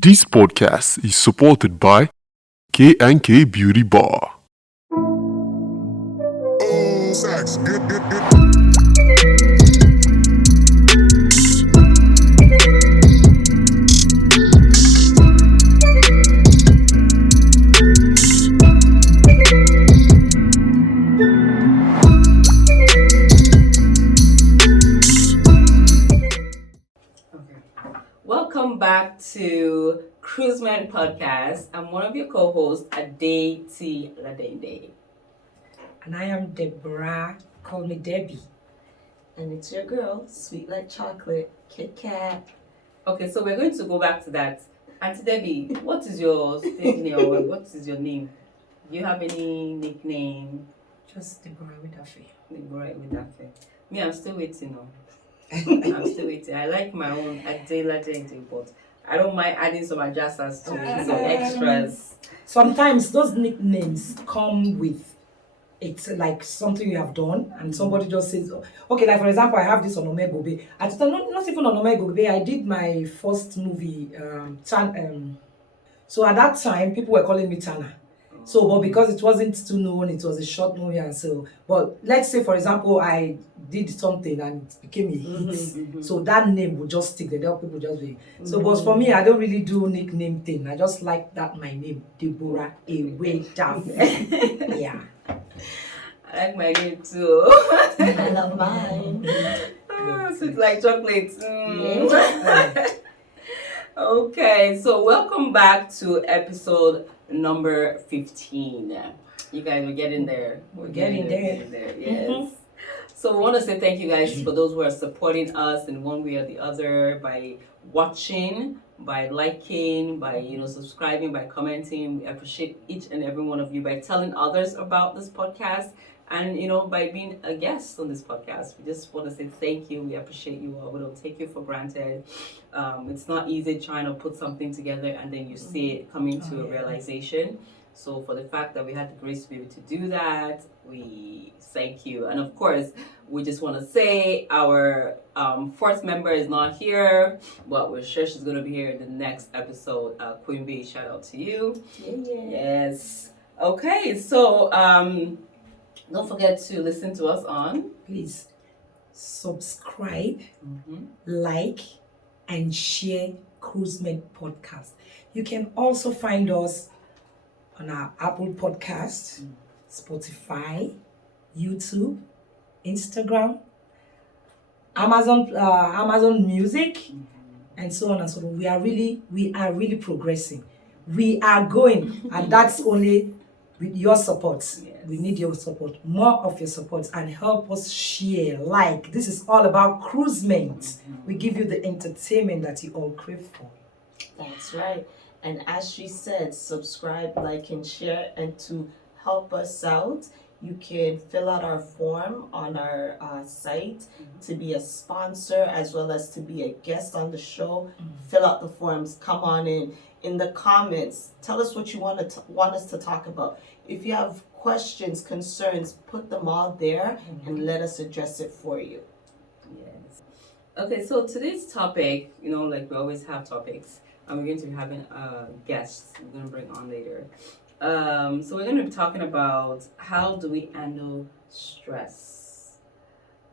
This podcast is supported by K&K Beauty Bar. Oh, Sax, good. Welcome back to Cruiseman Podcast. I'm one of your co-hosts, Ade T. Ladende. And I am Deborah. Call me Debbie. And it's your girl, sweet like chocolate, Kit Kat. Okay, so we're going to go back to that. Auntie Debbie, what is your stage name or what is your name? Do you have any nickname? Just Deborah with Daffy. Deborah with that thing. Me, I'm still waiting on. I'm still waiting. I like my own Ade Ladende, but I don't mind adding some adjustments to it, some extras. Sometimes those nicknames come with it's like something you have done, and somebody just says, okay, like for example, I have this on Omegobe. At the time, not even on Omegobe, I did my first movie, so at that time, people were calling me Tana. So, but because it wasn't too known, it was a short movie, and so, but let's say, for example, I did something and it became a hit. So that name would just stick there. People just be. So, but for me, I don't really do nickname thing. I just like that my name, Deborah Away Daffy. Yeah. I like my name too. I love mine. Sweet like chocolate. Yeah. Okay, so welcome back to episode number 15. You guys are getting there. We're getting there. Yes. So we want to say thank you guys for those who are supporting us in one way or the other by watching, by liking, by subscribing, by commenting. We appreciate each and every one of you by telling others about this podcast and by being a guest on this podcast. We just want to say thank you. We appreciate you all. We don't take you for granted. It's not easy trying to put something together and then you see it coming to a realization. So for the fact that we had the grace to be able to do that, we thank you. And of course, we just want to say our fourth member is not here, but we're sure she's going to be here in the next episode. Queen B, shout out to you. Yeah. Yes. Okay, so don't forget to listen to us on. Please subscribe, like, and share Cruiseman Podcast. You can also find us on our Apple Podcast, Spotify, YouTube, Instagram, Amazon Music, and so on and so on. We are really progressing. We are going, and that's only with your support. Yes. We need your support, more of your support, and help us share. Like, this is all about Cruisemen. We give you the entertainment that you all crave for. That's right. And as she said, subscribe, like, and share. And to help us out, you can fill out our form on our site to be a sponsor as well as to be a guest on the show. Fill out the forms. Come on in the comments. Tell us what you want us to talk about. If you have questions, concerns, put them all there and let us address it for you. Yes. Okay, so today's topic, like we always have topics, and we're going to be having a guest we're going to bring on later. So we're going to be talking about how do we handle stress.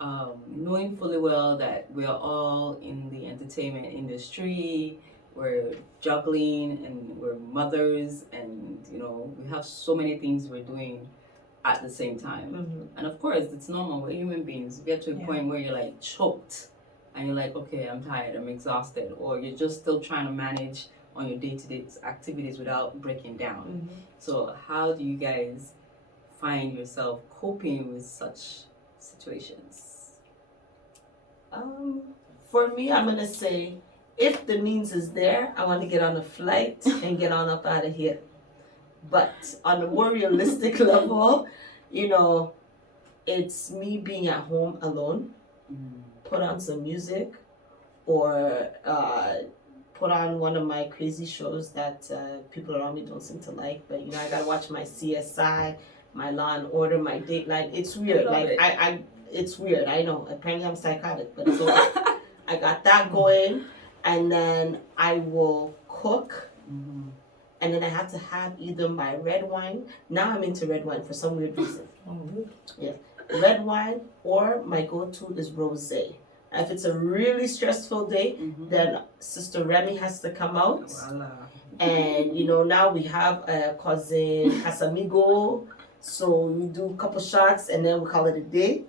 Knowing fully well that we are all in the entertainment industry, we're juggling and we're mothers and we have so many things we're doing at the same time. And of course it's normal, we're human beings. We get to a point where you're like choked and you're like, okay, I'm tired, I'm exhausted, or you're just still trying to manage on your day-to-day activities without breaking down. So how do you guys find yourself coping with such situations? For me, I'm gonna say, if the means is there, I want to get on a flight and get on up out of here. But on a more realistic level, it's me being at home alone, put on some music, or put on one of my crazy shows that people around me don't seem to like. But I gotta watch my CSI, my Law and Order, my Dateline. It's weird. It's weird. I know. Apparently I'm psychotic, but it's okay. I got that going, and then I will cook, and then I have to have either my red wine. Now I'm into red wine for some weird reason. Yeah, red wine, or my go-to is rosé. If it's a really stressful day, then Sister Remy has to come out. Voila. And now we have a cousin Casamigo, so we do a couple shots and then we call it a day,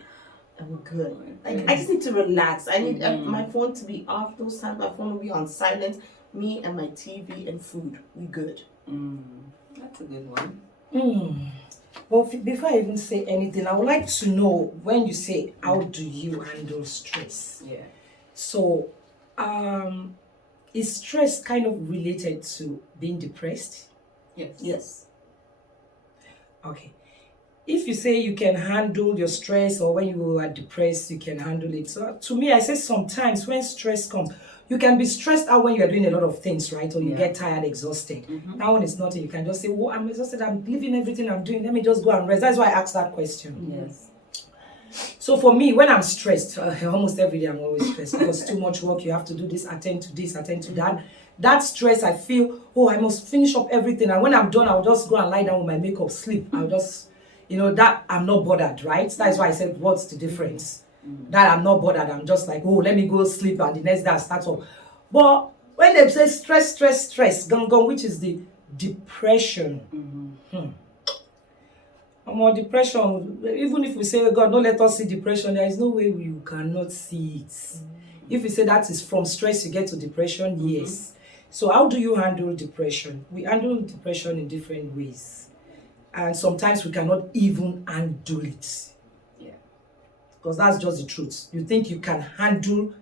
and we're good. Like, I just need to relax. I need my phone to be off those times. My phone will be on silent. Me and my TV and food, we good. That's a good one. Well, before I even say anything, I would like to know, when you say how do you handle stress? Yeah. So, is stress kind of related to being depressed? Yes. Yes. Okay. If you say you can handle your stress, or when you are depressed, you can handle it. So to me, I say sometimes when stress comes, you can be stressed out when you are doing a lot of things, right? Or you get tired, exhausted. That one is nothing. You can just say, well, I'm exhausted. I'm leaving everything I'm doing. Let me just go and rest. That's why I asked that question. Yes. So for me, when I'm stressed, almost every day I'm always stressed because too much work, you have to do this, attend to this, attend to that. That stress, I feel, I must finish up everything. And when I'm done, I'll just go and lie down with my makeup, sleep. I'll just, that I'm not bothered, right? That's why I said, what's the difference? That I'm not bothered. I'm just like, let me go sleep, and the next day I start up. But when they say stress, gangan, which is the depression. More depression, even if we say, God, don't let us see depression, there is no way you cannot see it. If we say that is from stress you get to depression, yes. So how do you handle depression? We handle depression in different ways. And sometimes we cannot even handle it. Yeah. Because that's just the truth. You think you can handle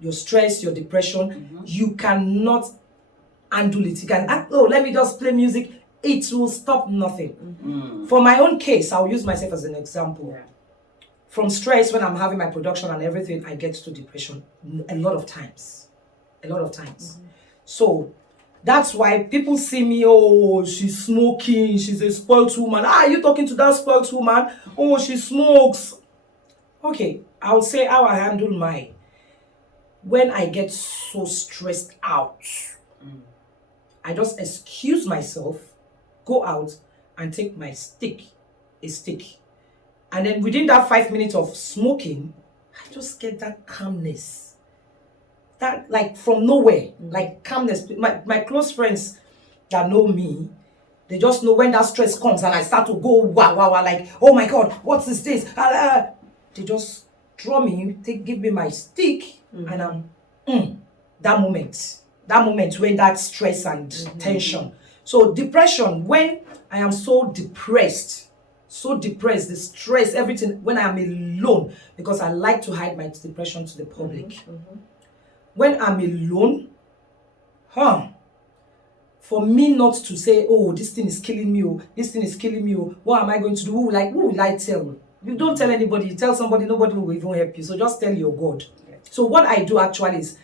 your stress, your depression, you cannot handle it. You can, let me just play music. It will stop nothing. For my own case, I'll use myself as an example. Yeah. From stress, when I'm having my production and everything, I get to depression a lot of times. So that's why people see me, she's smoking, she's a spoiled woman. Are you talking to that spoiled woman? Oh, she smokes. Okay, I'll say how I handle mine. When I get so stressed out, I just excuse myself, go out and take my stick. And then within that 5 minutes of smoking, I just get that calmness. That, like, from nowhere, like calmness. My close friends that know me, they just know when that stress comes and I start to go wow, like, oh my God, what is this? They just draw me, give me my stick, and I'm, that moment when that stress and tension. So depression, when I am so depressed, the stress, everything, when I am alone, because I like to hide my depression to the public. When I'm alone, for me not to say, this thing is killing me, what am I going to do? Who will I tell? You don't tell anybody, you tell somebody, nobody will even help you. So just tell your God. So what I do actually is,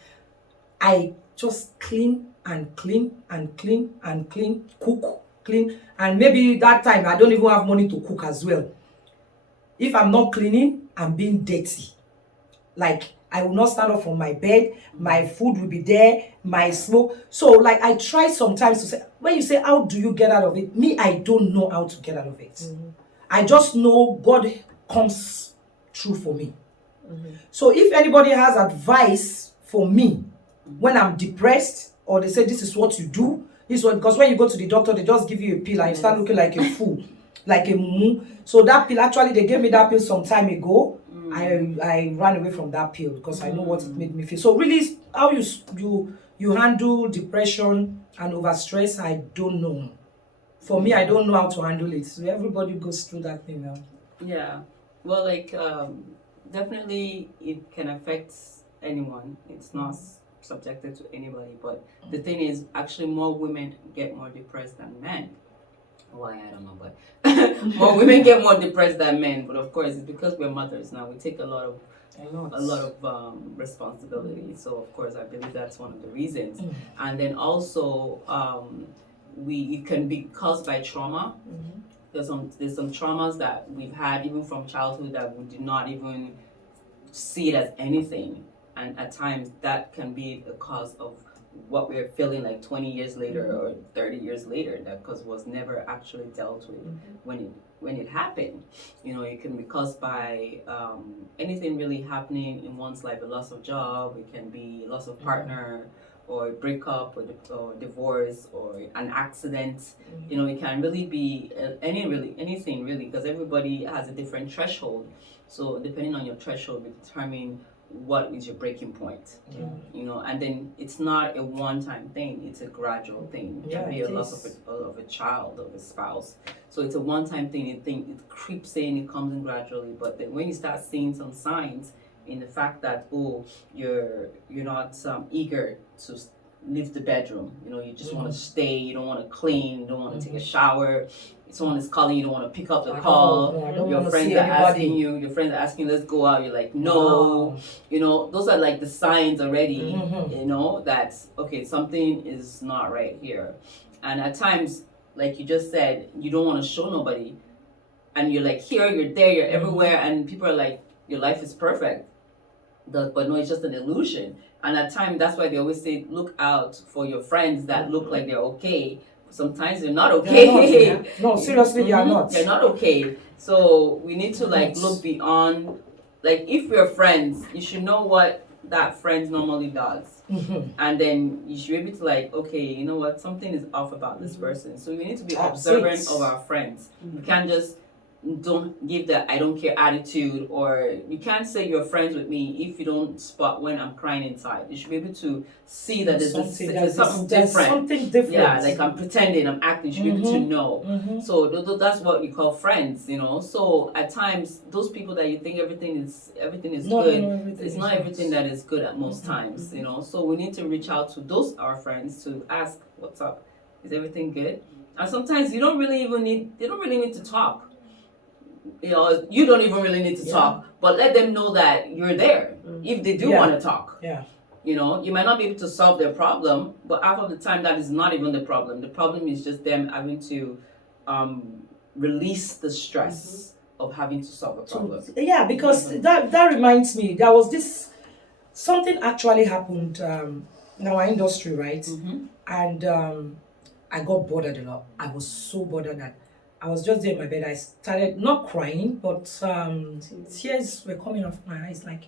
I just clean and clean and clean and clean, cook, clean, and maybe that time I don't even have money to cook as well. If I'm not cleaning, I'm being dirty. Like, I will not stand up from my bed, my food will be there, my smoke. So, like, I try sometimes to say, when you say, how do you get out of it? Me, I don't know how to get out of it. I just know God comes through for me. So if anybody has advice for me when I'm depressed, or they say this is what you do, this one, because when you go to the doctor, they just give you a pill and you start looking like a fool, like a mumu. So that pill, actually, they gave me that pill some time ago. I ran away from that pill because I know what it made me feel. So really, how you handle depression and overstress, I don't know. For me, I don't know how to handle it. So everybody goes through that thing now. Yeah. Well, like, definitely it can affect anyone. It's not subjected to anybody. But the thing is, actually, more women get more depressed than men. Why, I don't know, but more women get more depressed than men. But of course, it's because we're mothers now. We take a lot of responsibility. So of course, I believe that's one of the reasons. And then also, it can be caused by trauma. There's some traumas that we've had even from childhood that we did not even see it as anything, and at times that can be the cause of what we're feeling like 20 years later or 30 years later, that because was never actually dealt with when it happened. It can be caused by anything really happening in one's life, a loss of job, it can be a loss of partner, or a breakup, or divorce, or an accident. It can really be anything really, because everybody has a different threshold. So depending on your threshold, we determine what is your breaking point. And then it's not a one-time thing, it's a gradual thing. It can be a loss of a child, of a spouse. So it's a one-time thing. It creeps in, it comes in gradually. But then when you start seeing some signs in the fact that you're not eager to leave the bedroom, you just want to stay, you don't want to clean, you don't want to take a shower, someone is calling, you don't want to pick up the call, your friends are asking, let's go out, you're like, no. Those are like the signs already, that okay, something is not right here. And at times, like you just said, you don't want to show nobody, and you're like here, you're there, you're everywhere, and people are like, your life is perfect. But no, it's just an illusion. And at times, that's why they always say, look out for your friends that look like they're okay. Sometimes they're not okay. They're not, no, seriously, they are not. They're not okay. So we need to look beyond. Like, if we're friends, you should know what that friend normally does. And then you should be able to okay, you know what, something is off about this person. So we need to be observant of our friends. You can't just don't give the I don't care attitude, or you can't say you're friends with me if you don't spot when I'm crying inside. You should be able to see that there's something different. Something different. Yeah, like I'm pretending, I'm acting. You should be able to know. So that's what we call friends, So at times, those people that you think everything is good, it's not everything that is good at most times, So we need to reach out to our friends to ask, what's up? Is everything good? And sometimes they don't really need to talk. You don't even really need to talk, but let them know that you're there if they do want to talk. You might not be able to solve their problem, but half of the time that is not even the problem. The problem is just them having to release the stress of having to solve a problem. Yeah, because that reminds me, there was something actually happened in our industry, right? And I got bothered a lot. I was so bothered that I was just there in my bed. I started not crying, but tears were coming off my eyes. Like,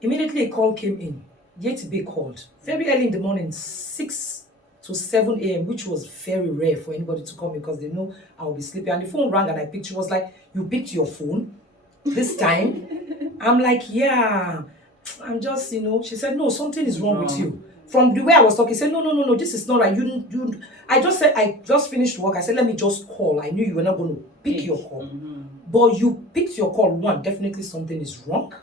immediately a call came in. Yet be called very early in the morning, 6 to 7 a.m., which was very rare for anybody to call me because they know I will be sleeping. And the phone rang and I picked. She was like, "You picked your phone this time?" I'm like, "Yeah, I'm just, She said, "No, something is wrong with you." From the way I was talking, said, no, this is not right. I just said, I just finished work. I said, let me just call. I knew you were not going to pick your call. But you picked your call. One, definitely something is wrong.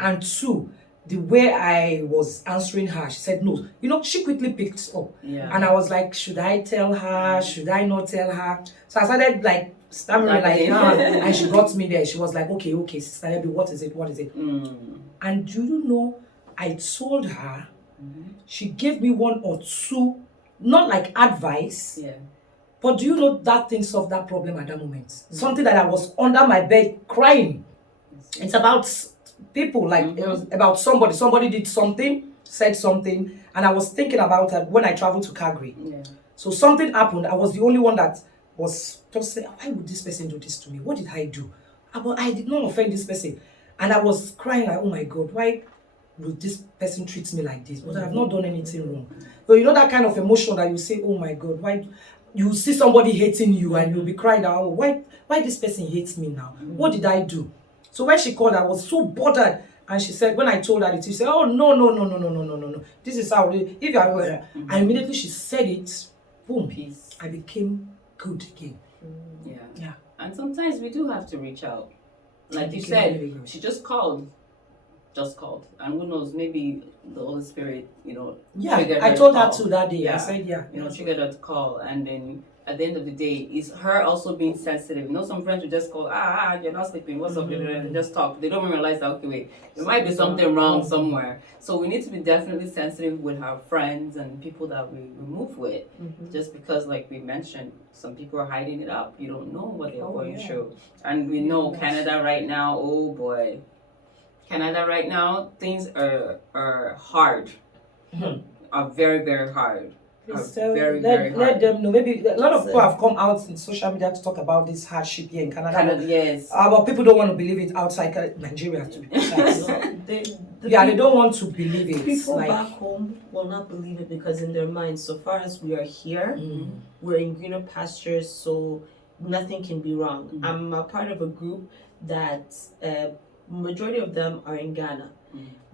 And two, the way I was answering her, she said, no. She quickly picked up. And I was like, should I tell her? Should I not tell her? So I started stammering and she got me there. She was like, okay, Sister Abby, what is it? And do you know, I told her, she gave me one or two, not like advice, but do you know that thing solved that problem at that moment? Something that I was under my bed crying. It's about people, it was about somebody did something, said something, and I was thinking about it when I traveled to Calgary. So something happened. I was the only one that was just saying, why would this person do this to me? What did I do? I did not offend this person. And I was crying like, oh my God, why would this person treat me like this? But I have not done anything wrong. So that kind of emotion that you say, oh my God, why you see somebody hating you and you'll be crying out, why this person hates me now? What did I do? So when she called, I was so bothered. And she said, when I told her it, she said, oh no. This is how if you are and immediately she said it, boom, Peace. I became good again. Yeah. And sometimes we do have to reach out. Like you said, she just called, and who knows, maybe the Holy Spirit, triggered her. I told her to to that day. I said, triggered her to call, and then at the end of the day, it's her also being sensitive. Some friends will just call, you're not sleeping, what's up, and just talk. They don't even realize that, okay, wait, there might be something wrong somewhere. So we need to be definitely sensitive with our friends and people that we move with. Just because, like we mentioned, some people are hiding it up. You don't know what they're going through. And we know Canada right now, oh boy. Canada right now, things are hard. are very, very hard. Please Are tell, very, very let hard. them know. Maybe a lot of people have come out in social media to talk about this hardship here in Canada. Kind of, yes. But people don't want to believe it outside Nigeria, to be precise. They don't want to believe it. People Like, back home will not believe it because in their minds, so far as we are here, we're in greener pastures, so nothing can be wrong. I'm a part of a group that majority of them are in Ghana.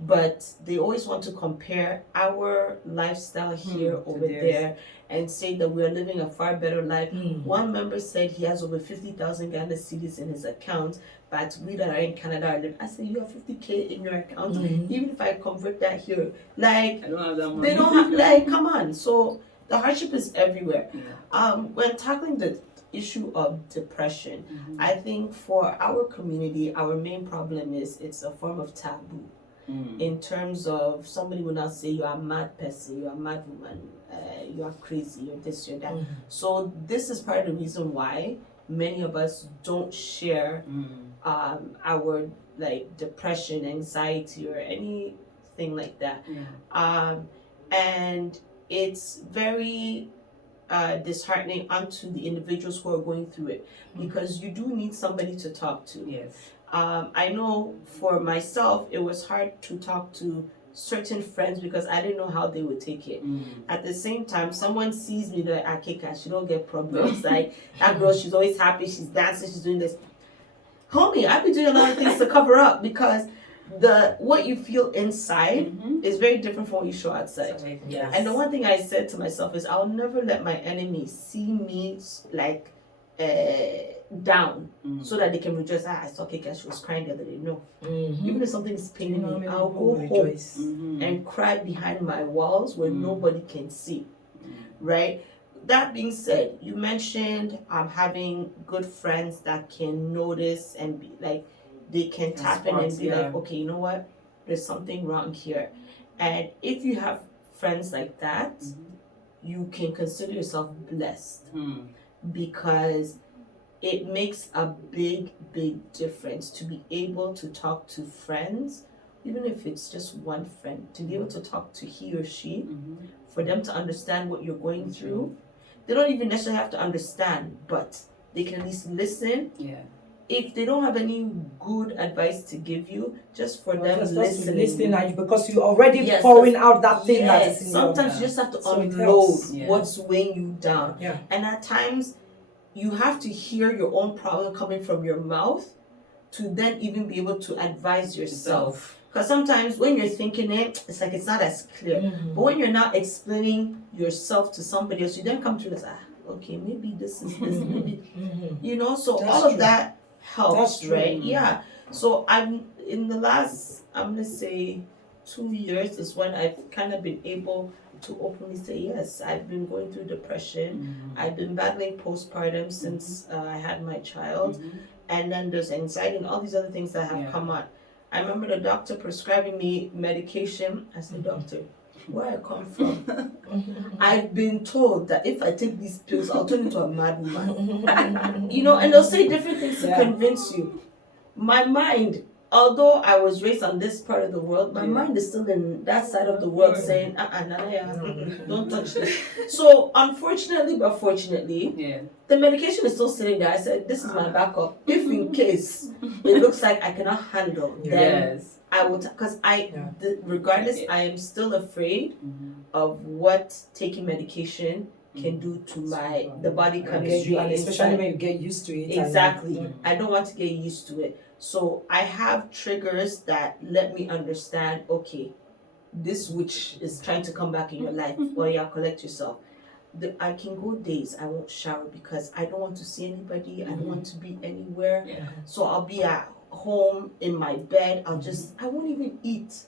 But they always want to compare our lifestyle here over theirs. there and say that we are living a far better life. One member said he has over 50,000 Ghana cedis in his account, but we that are in Canada are living. I said, you have 50K in your account, even if I convert that here. Like, I don't have that money. they don't have, like, come on. So the hardship is everywhere. When tackling the issue of depression, I think for our community, our main problem is it's a form of taboo. In terms of somebody will not say you are a mad person, you are a mad woman, you are crazy, you're this, you're that. So this is part of the reason why many of us don't share our like depression, anxiety, or anything like that. And it's very disheartening unto the individuals who are going through it because you do need somebody to talk to. Yes. I know for myself, it was hard to talk to certain friends because I didn't know how they would take it. At the same time, someone sees me like, Akeka, she don't get problems. Like, that girl, she's always happy, she's dancing, she's doing this. Homie, I've been doing a lot of things to cover up because what you feel inside is very different from what you show outside. Yes. And the one thing I said to myself is I'll never let my enemies see me like down so that they can rejoice. I saw Keka, she was crying the other day. No. Even if something is paining me, I'll go home and cry behind my walls where nobody can see. Right? That being said, you mentioned having good friends that can notice and be like, they can tap in and be like, okay, you know what? There's something wrong here. And if you have friends like that, you can consider yourself blessed because it makes a big, big difference to be able to talk to friends, even if it's just one friend, to be able to talk to he or she, for them to understand what you're going through. They don't even necessarily have to understand, but they can at least listen. If they don't have any good advice to give you, just for them listening. And because you're already pouring out that thing that is in your sometimes you just have to So it unload helps. what's weighing you down. Yeah. And at times, you have to hear your own problem coming from your mouth to then even be able to advise yourself. Because sometimes when you're thinking it, it's like it's not as clear. But when you're not explaining yourself to somebody else, you then come to this, okay, maybe this is this, maybe, you know, so That's all of true. that helps, That's true. right? Yeah. So I'm in the last, I'm going to say 2 years is when I've kind of been able to openly say, yes, I've been going through depression. I've been battling postpartum since I had my child. And then there's anxiety and all these other things that have come on. I remember the doctor prescribing me medication. I said, doctor, where I come from, I've been told that if I take these pills, I'll turn into a mad woman. You know, and they'll say different things to convince you. My mind, although I was raised on this part of the world, my mind is still in that side of the world saying, don't touch this. So unfortunately, but fortunately, the medication is still sitting there. I said, this is my backup. If in case it looks like I cannot handle, then I will, because regardless, I am still afraid of what taking medication can do to the body chemistry, and especially when you get used to it. Exactly. I don't want to get used to it. So I have triggers that let me understand, okay, this witch is trying to come back in your life, or collect yourself. I can go days I won't shower because I don't want to see anybody. I don't want to be anywhere. So I'll be at home in my bed. I won't even eat.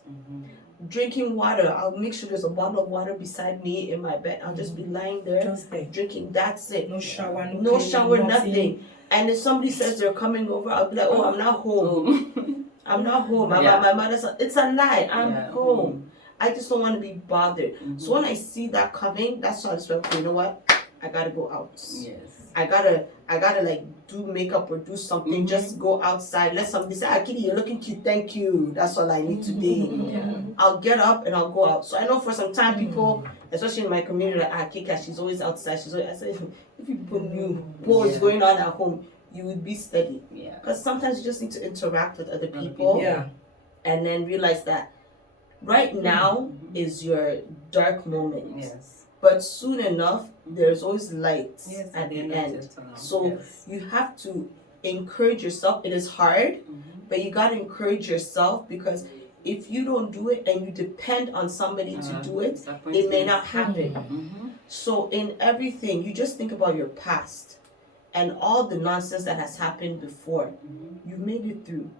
Drinking water, I'll make sure there's a bottle of water beside me in my bed. I'll just be lying there drinking. That's it. No shower, no shower, nothing. And if somebody says they're coming over, I'll be like, oh, I'm not home. I'm not home. My mother's. It's a lie. I'm home. I just don't want to be bothered. So when I see that coming, that's why I just like, okay, you know what? I gotta go out. Yes. I gotta like do makeup or do something. Just go outside. Let somebody say, Kitty, you're looking cute. Thank you. That's all I need today. Yeah. I'll get up and I'll go out. So I know for some time people, especially in my community, like Kika, she's always outside. She's always. I said, if people knew what was going on at home, you would be steady. Yeah. Because sometimes you just need to interact with other people. Yeah. And then realize that right now is your dark moment. Yes. But soon enough, there's always light Yes. at the of end. the tunnel. So Yes. you have to encourage yourself. It is hard, but you gotta encourage yourself, because if you don't do it and you depend on somebody to do it, it may not happen. Mm-hmm. So in everything, you just think about your past and all the nonsense that has happened before. You've made it through.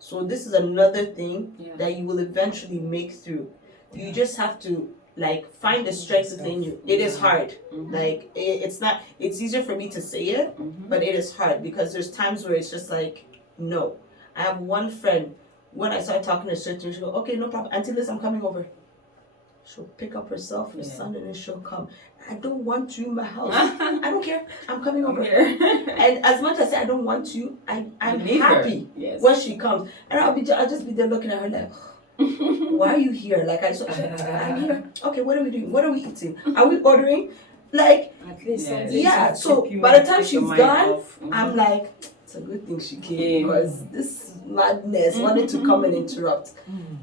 So this is another thing that you will eventually make through. You just have to like find the strength within you. It is hard. Like it's not. It's easier for me to say it, but it is hard because there's times where it's just like no. I have one friend. When I start talking to her, she'll go, okay, no problem. Auntie Liz, I'm coming over. She'll pick up herself, her son, and then she'll come. I don't want you in my house. I don't care. I'm coming over. And as much as I say I don't want you, I'm happy when she comes. And I'll just be there looking at her like, why are you here? Like I'm here. Okay, what are we doing? What are we eating? Are we ordering? Like, At least yeah. So by the time she's gone, I'm like, it's a good thing she came, because this madness wanted to come and interrupt.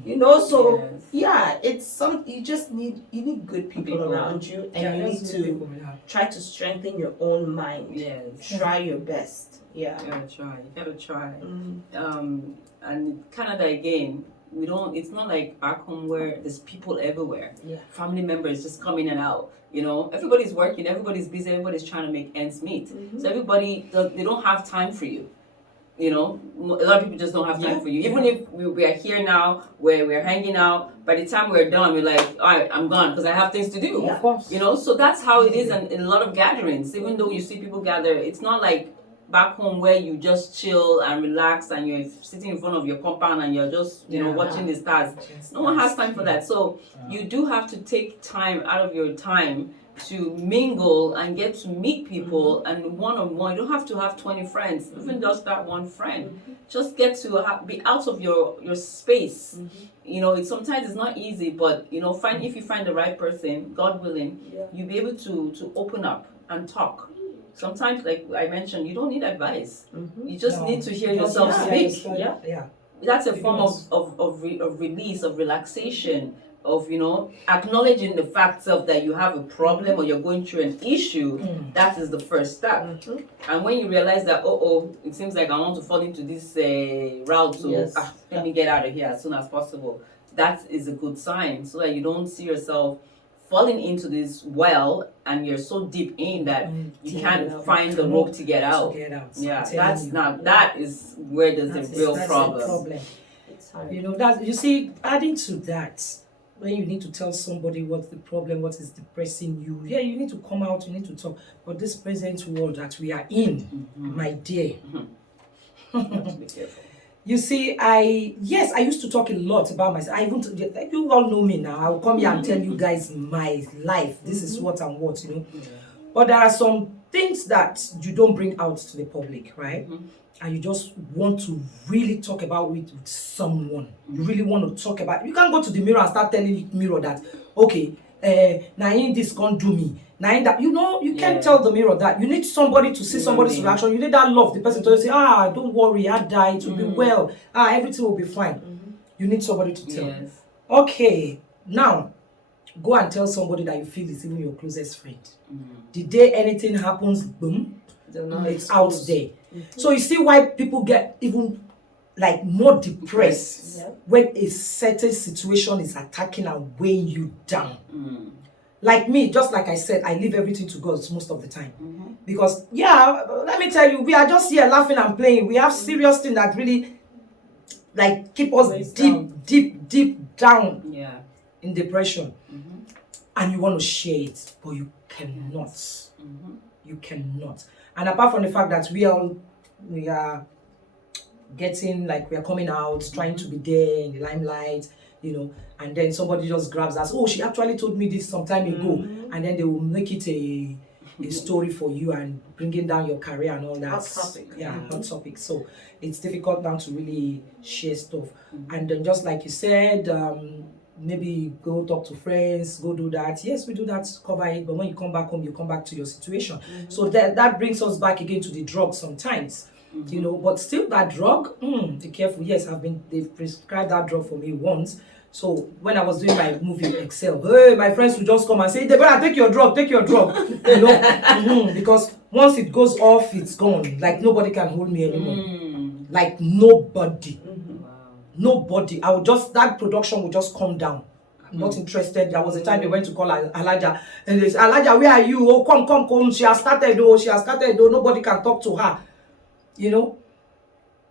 You know, so yeah, it's you need good people around you, and you need to try to strengthen your own mind. Yes. Try your best. Yeah. You gotta try. And Canada again, it's not like back home where there's people everywhere. Yeah. Family members just come in and out. You know, everybody's working, everybody's busy, everybody's trying to make ends meet. So everybody, they don't have time for you. You know, a lot of people just don't have time for you. Even if we are here now, where we're hanging out, by the time we're done, we're like, all right, I'm gone because I have things to do. Of course. You know, so that's how it is in a lot of gatherings. Even though you see people gather, it's not like back home where you just chill and relax and you're sitting in front of your compound and you're just, you know, watching the stars. No one has time for that. So you do have to take time out of your time to mingle and get to meet people and one-on-one. You don't have to have 20 friends, even just that one friend. Just get to be out of your space. You know, sometimes it's not easy, but you know, if you find the right person, God willing, you'll be able to open up and talk. Sometimes, like I mentioned, you don't need advice. You just need to hear yourself speak. Yeah. That's a form of release, of relaxation, of, you know, acknowledging the fact of that you have a problem or you're going through an issue. That is the first step. And when you realize that, it seems like I want to fall into this route, so let me get out of here as soon as possible. That is a good sign, so that you don't see yourself falling into this well and you're so deep in that you can't find the rope to get out. Yeah, that is where there's a real problem. It's hard. You know, that you see, adding to that, when you need to tell somebody what's the problem, what is depressing you, you need to come out, you need to talk. But this present world that we are in, my dear, You have to be careful. you see, I used to talk a lot about myself. You all know me now. I will come here and tell you guys my life. This is what and what, you know. But there are some things that you don't bring out to the public, right? And you just want to really talk about it with someone. You really want to talk about it. You can't go to the mirror and start telling the mirror that, okay, now this can't do me. Now that, you know, you can't tell the mirror that. You need somebody to see somebody's reaction. You need that love. The person to say, don't worry, I die, it will be well. Everything will be fine. You need somebody to tell. Okay, now go and tell somebody that you feel is even your closest friend. The day anything happens, boom, it's out there. So you see why people get even like more depressed when a certain situation is attacking and weighing you down. Like me, just like I said, I leave everything to God most of the time. Because, let me tell you, we are just here laughing and playing. We have serious things that really, like, keep us deep down in depression. And you want to share it, but you cannot. You cannot. And apart from the fact that we are getting, like, we are coming out, trying to be there in the limelight, you know, and then somebody just grabs us. Oh, she actually told me this some time ago. And then they will make it a story for you and bringing down your career and all that. Hot topic. Yeah, Mhm. hot topic. So it's difficult now to really share stuff. And then just like you said, maybe go talk to friends, go do that. Yes, we do that to cover it, but when you come back home, you come back to your situation. So that brings us back again to the drug sometimes. You know, but still that drug, be careful. Yes, they've prescribed that drug for me once. So when I was doing my movie Excel, hey, my friends would just come and say, Deborah, take your drug. You know, because once it goes off, it's gone. Like nobody can hold me anymore. Like nobody. Wow. Nobody. That production would just come down. I'm not interested. There was a time they went to call Alaja and they said, Alaja, where are you? Oh, come. She has started. Nobody can talk to her. You know?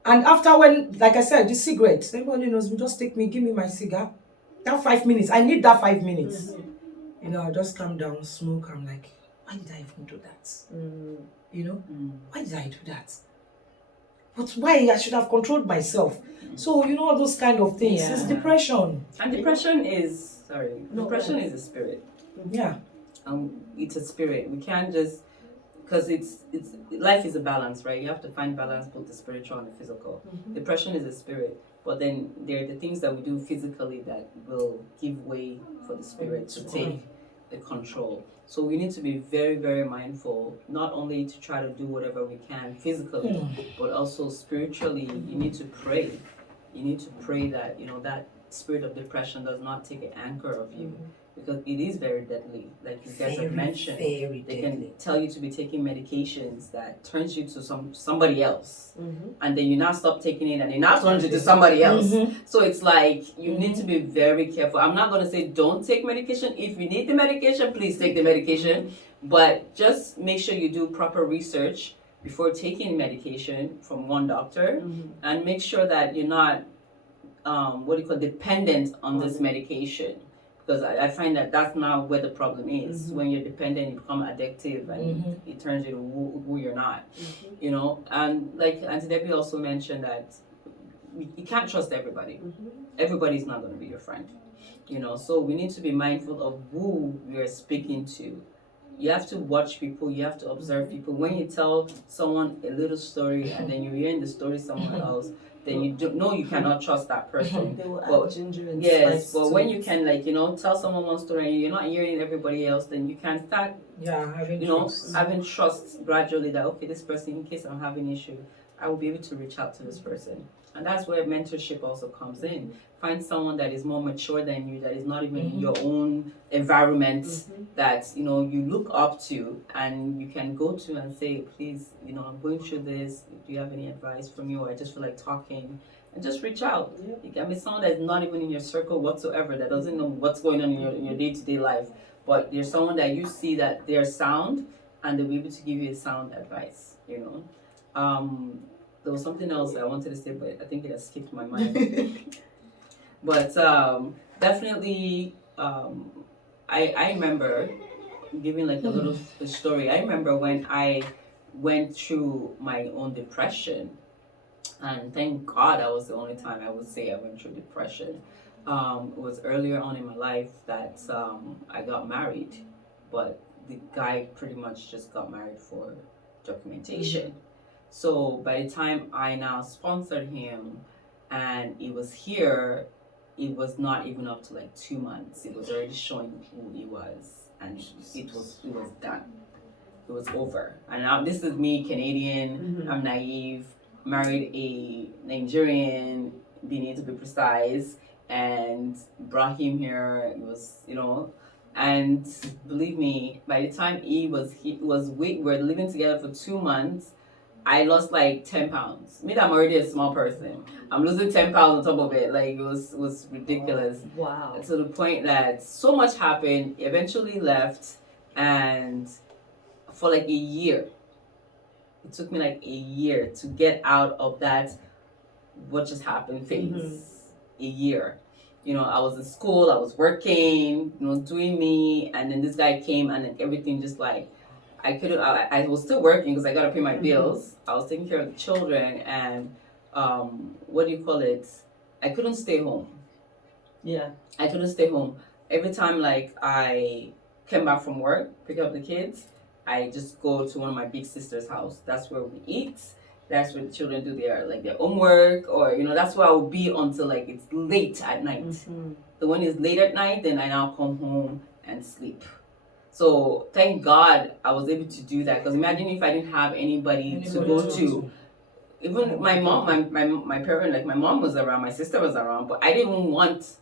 And after like I said, the cigarettes, everybody knows me, just give me my cigar. That 5 minutes, I need that 5 minutes. You know, I'll just calm down, smoke. I'm like, why did I even do that? You know, why did I do that? But why? I should have controlled myself. So, you know, all those kind of things. Yeah. It's depression. And depression is a spirit. Yeah. It's a spirit. We can't just, because it's life is a balance, right? You have to find balance both the spiritual and the physical. Depression is a spirit, but then there are the things that we do physically that will give way for the spirit to take the control. So we need to be very, very mindful, not only to try to do whatever we can physically, but also spiritually. You need to pray. You need to pray that, you know, that spirit of depression does not take an anchor of you, because it is very deadly. Like you guys have mentioned, they can tell you to be taking medications that turns you to somebody else, and then you now stop taking it, and it now turns you to somebody else. So it's like you need to be very careful. I'm not going to say don't take medication. If you need the medication, please take the medication, but just make sure you do proper research before taking medication from one doctor, and make sure that you're not dependent on this medication. Because I find that that's not where the problem is. When you're dependent, you become addictive, and it turns you to who you're not. You know, and like Auntie Debbie also mentioned that you can't trust everybody. Everybody's not going to be your friend. You know, so we need to be mindful of who we are speaking to. You have to watch people. You have to observe people. When you tell someone a little story and then you're hearing the story somewhere else, then you don't know, you cannot trust that person. They will add ginger and yes, spice but to when it. you can, like, you know, tell someone one story and you're not hearing everybody else, then you can start, having trust gradually that, okay, this person, in case I'm having issue, I will be able to reach out to this person. And that's where mentorship also comes in. Find someone that is more mature than you, that is not even in your own environment, that, you know, you look up to and you can go to and say, please, you know, I'm going through this. Do you have any advice from you? Or I just feel like talking. And just reach out. You can be someone that's not even in your circle whatsoever, that doesn't know what's going on in your day-to-day life. But there's someone that you see that they're sound and they'll be able to give you a sound advice, you know. There was something else I wanted to say, but I think it has skipped my mind. But definitely, I remember giving like a little story. I remember when I went through my own depression, and thank God that was the only time I would say I went through depression. It was earlier on in my life that I got married, but the guy pretty much just got married for documentation. So by the time I now sponsored him and he was here, it was not even up to like 2 months. It was already showing who he was, and it was done. It was over. And now this is me, Canadian. I'm naive, married a Nigerian, being to be precise, and brought him here. It was, you know, and believe me, by the time we were living together for 2 months, I lost like 10 pounds. Me, that I'm already a small person. I'm losing 10 pounds on top of it. Like, it was ridiculous. Wow. To the point that so much happened. He eventually left, and for like a year, it took me like a year to get out of that what just happened phase. A year. You know, I was in school, I was working, you know, doing me, and then this guy came, and then everything just like, I was still working because I got to pay my bills. I was taking care of the children, and I couldn't stay home. Yeah. I couldn't stay home. Every time like I came back from work, pick up the kids, I just go to one of my big sister's house. That's where we eat. That's where the children do their homework, or that's where I will be until like it's late at night. The one is late at night, then I now come home and sleep. So thank God I was able to do that, because imagine if I didn't have anybody to go to. Even my mom, my parent, like my mom was around, my sister was around, but I didn't want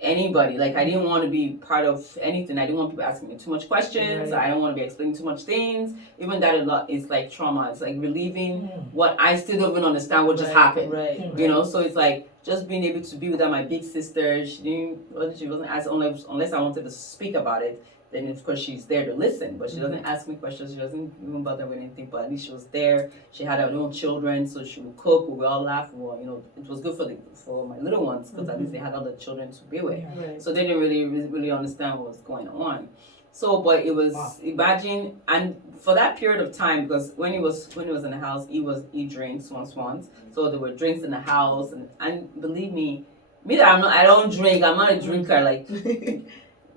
anybody. Like I didn't want to be part of anything. I didn't want people asking me too much questions. I don't want to be explaining too much things. Even that a lot is like trauma. It's like relieving what I still don't even understand what just happened. So it's like just being able to be with my big sister. She wasn't asking unless I wanted to speak about it. Then of course she's there to listen, but she doesn't ask me questions. She doesn't even bother with anything. But at least she was there. She had her own children, so she would cook. We would all laugh. Well, it was good for my little ones, because at least they had other children to be with. So they didn't really understand what was going on. So, but it was imagine, and for that period of time, because when he was in the house, he drinks once. So there were drinks in the house, and believe me that I don't drink. I'm not a drinker. Like.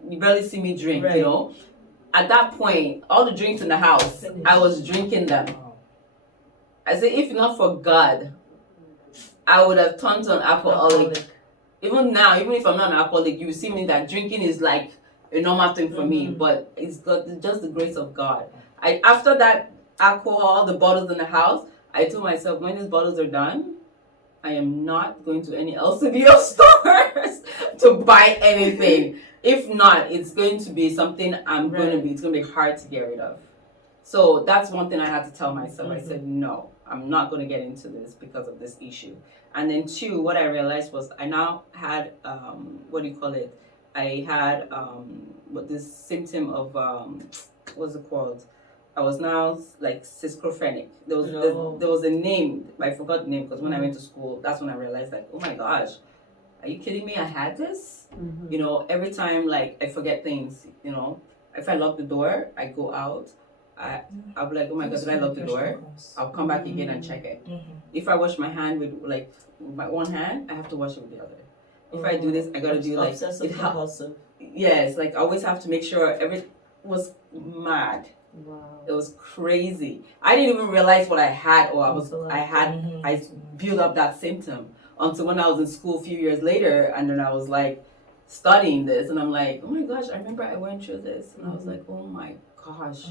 You barely see me drink, At that point, all the drinks in the house, I was drinking them. I say, if not for God, I would have turned to an alcoholic. Even now, even if I'm not an alcoholic, you will see me that drinking is like a normal thing for me. But it's just the grace of God. After that alcohol, the bottles in the house, I told myself, when these bottles are done, I am not going to any LCBO stores to buy anything. If not, it's going to be something it's going to be hard to get rid of. So that's one thing I had to tell myself. I said, no, I'm not going to get into this because of this issue. And then two, what I realized was I now had, I had this symptom of, what's it called? I was now like schizophrenic. There was a name, I forgot the name, because when I went to school, that's when I realized, like, oh my gosh, are you kidding me? I had this? Every time, like, I forget things, if I lock the door, I go out, I'll be like, oh my God, did I lock the door? I'll come back again and check it. If I wash my hand with, like, my one hand, I have to wash it with the other. If I do this, I gotta do, like, obsessive compulsive. Yes, like, I always have to make sure everything was mad. Wow. It was crazy. I didn't even realize what I had, or I built up that symptom until when I was in school a few years later, and then I was like studying this, and I'm like, oh my gosh, I remember I went through this, and I was like, oh my gosh.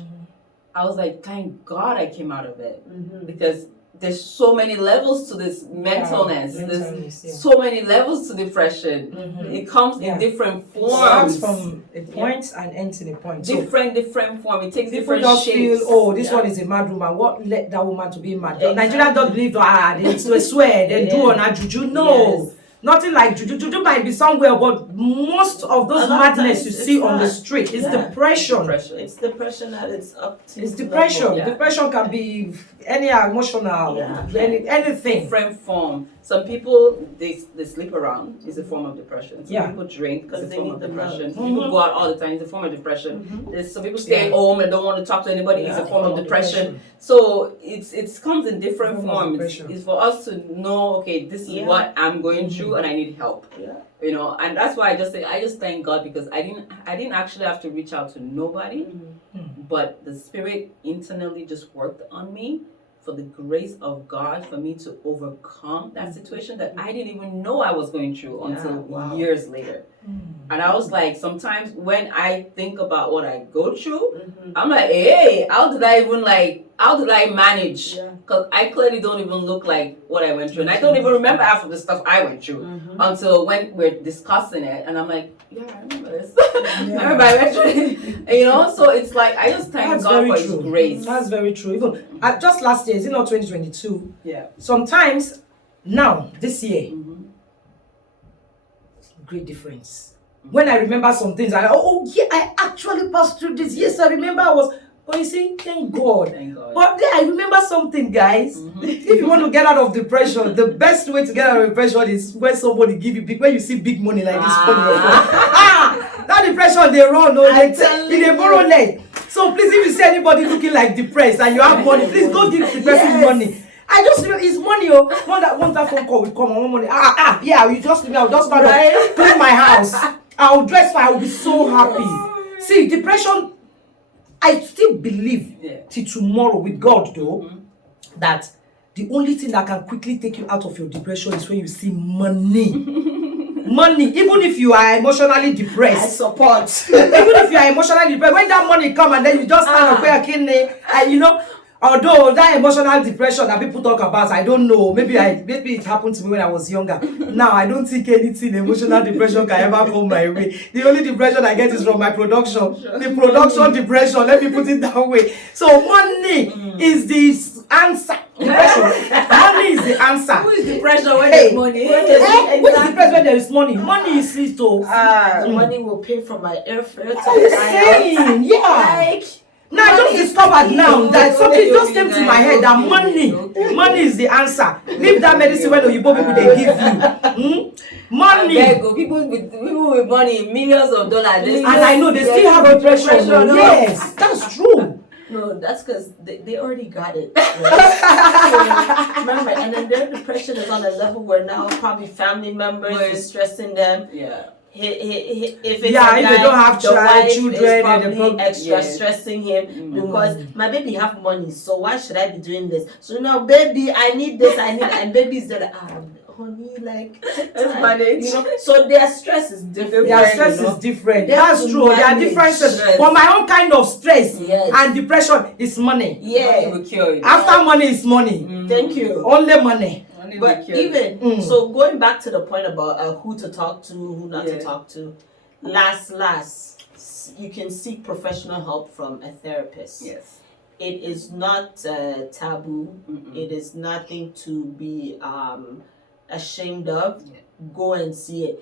I was like, thank God I came out of it, because there's so many levels to this mentalness. There's so many levels to depression. It comes in different forms. It starts from a point and ends in a point. Different form. It takes People different just shapes. feel, this one is a mad woman. What led that woman to be mad? Nigeria don't believe they swear, they do on a juju. No. Nothing like juju. Juju might be somewhere, but most of those madness you see on the street is depression. It's depression at its up to. It's depression. Level. Depression can be any emotional, anything. Different form. Some people they sleep around. It's a form of depression. Some people drink. It's a form of depression. Some people go out all the time. It's a form of depression. There's some people stay at home and don't want to talk to anybody. It's a form of depression. So it comes in different forms. It's for us to know, okay, this is what I'm going through and I need help. And that's why I just thank God, because I didn't actually have to reach out to nobody, but the Spirit internally just worked on me for the grace of God for me to overcome that situation that I didn't even know I was going through until years later. And I was like, sometimes when I think about what I go through, I'm like, hey, how did I manage? Because I clearly don't even look like what I went through. And I don't even remember half of the stuff I went through until when we're discussing it. And I'm like, yeah, I remember this. I remember I went through it. So it's like, I just thank God for His grace. That's very true. Even just last year, is it not 2022? Yeah. Sometimes, now, this year, great difference. When I remember some things, I actually passed through this. Yes, I remember but you see, thank God. But then I remember something, guys. If you want to get out of depression, the best way to get out of depression is when somebody give you when you see big money like this on your phone. That depression they run, they borrow leg. So please, if you see anybody looking like depressed and you have money, please don't give the person money. I just remember it's money, once that phone call will come, I want money. You just I'll just start clean my house. I'll dress fine, I'll be so happy. See, depression, I still believe Yeah. till tomorrow with God though that the only thing that can quickly take you out of your depression is when you see money. Money, even if you are emotionally I depressed. support. Even if you are emotionally depressed, when that money come and then you just stand up where kidney, and you know, although that emotional depression that people talk about, I don't know, maybe it happened to me when I was younger. Now I don't think anything emotional depression can ever come my way. The only depression I get is from my production. The production depression, let me put it that way. So money is the answer. Depression. Money is the answer. Who is depression when Hey, there's money? when there's- Who is depressed when there is money? Money is it oh. The money will pay for my airfare to I'm fly saying, yeah. out. Like, Now I just discovered now that something just came to my head that money is the answer. Leave that medicine when Oyibo people they give you. Money. There go people with money, millions of dollars. And I know they still have depression. Yes, that's true. no, that's because they already got it. Right? So, remember, and then their depression is on a level where now probably family members is stressing them. Yeah. If it's Yeah, a if guy, they don't have the wife children, is and probably they prob- extra Yeah. stressing him because my baby have money, so why should I be doing this? So now, baby, I need this, and baby's there, honey, like take Let's time, manage. you know. So their stress is different. Their stress you know? is different. They That's have to true. There are manage different stress. stress. But my own kind of stress Yes. and depression is money. Money Yeah, will cure you. After money is money. thank you. Only money. Money will But cure you. even so, going back to the point about who to talk to, who not Yeah. to talk to. You can seek professional help from a therapist. Yes. It is not taboo. It is nothing to be ashamed of. Yeah. Go and see it.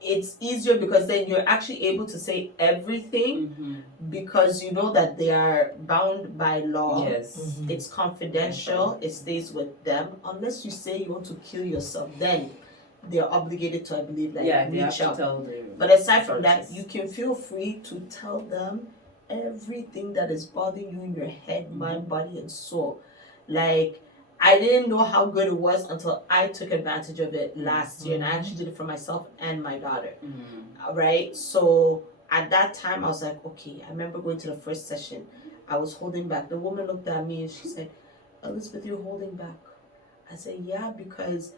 It's easier because then you're actually able to say everything because you know that they are bound by law. Yes. It's confidential. It stays with them. Unless you say you want to kill yourself, then they're obligated to, I believe, like Yeah, they have reach to out. tell the. But aside from that, you can feel free to tell them everything that is bothering you in your head, mind, body, and soul. Like, I didn't know how good it was until I took advantage of it last year, and I actually did it for myself and my daughter. Right? So at that time, I was like, okay. I remember going to the first session. I was holding back. The woman looked at me and she said, Elizabeth, you're holding back. I said, yeah, because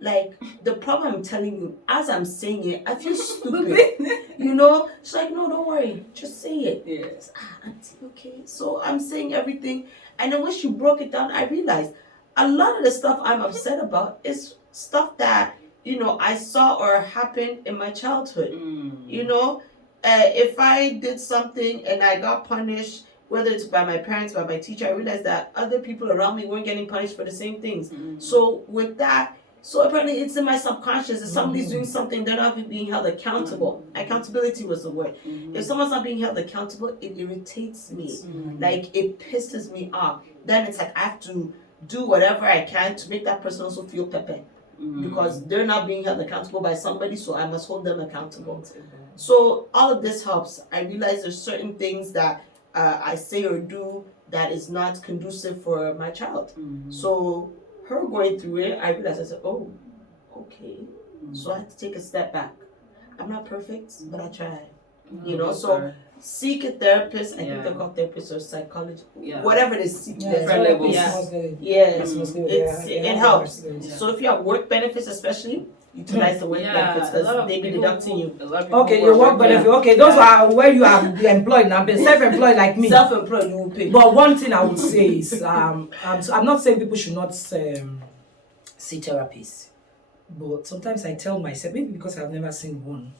like the problem I'm telling you, as I'm saying it, I feel stupid. You know? She's like, no, don't worry. Just say it. Yes. Auntie, okay. So I'm saying everything. And then when she broke it down, I realized a lot of the stuff I'm upset about is stuff that, you know, I saw or happened in my childhood. You know, if I did something and I got punished, whether it's by my parents, by my teacher, I realized that other people around me weren't getting punished for the same things. So with that, so apparently it's in my subconscious. If somebody's doing something, they're not being held accountable. Accountability was the word. If someone's not being held accountable, it irritates me. Like, it pisses me off. Then it's like I have to do whatever I can to make that person also feel pepe. Because they're not being held accountable by somebody, so I must hold them accountable. So all of this helps. I realize there's certain things that I say or do that is not conducive for my child. So her going through it, I realized, I said, oh, okay. So I had to take a step back. I'm not perfect, but I try. You know, so seek a therapist. I think they're called therapists or psychologist. Whatever it is, seek Different levels. It helps. So if you have work benefits, especially, utilize the work benefits because they be deducting you. Okay, your work benefit. Okay, those are where you are employed now, but self-employed like me. Self-employed, you will pay. But one thing I would say is, I'm not saying people should not see therapists, but sometimes I tell myself, maybe because I've never seen one,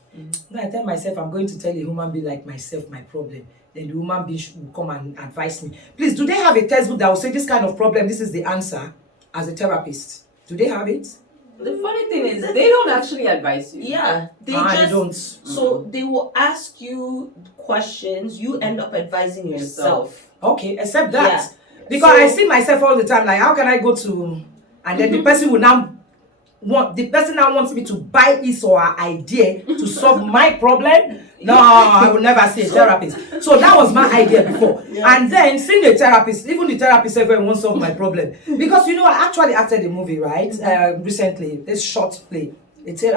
then I tell myself I'm going to tell a human being like myself my problem. Then the human being will come and advise me. Please, do they have a textbook that will say this kind of problem, this is the answer as a therapist? Do they have it? The funny thing is, they don't actually advise you. Yeah, they I don't. So they will ask you questions. You end up advising yourself. Okay, except that. Yeah. Because So- I see myself all the time, like, how can I go to, and then the person will now now wants me to buy his or her idea to solve my problem. No, I will never see a therapist. So that was my idea before. And then seeing a therapist, even the therapist ever won't solve my problem. Because you know, I actually acted a movie, right? Recently, this short play.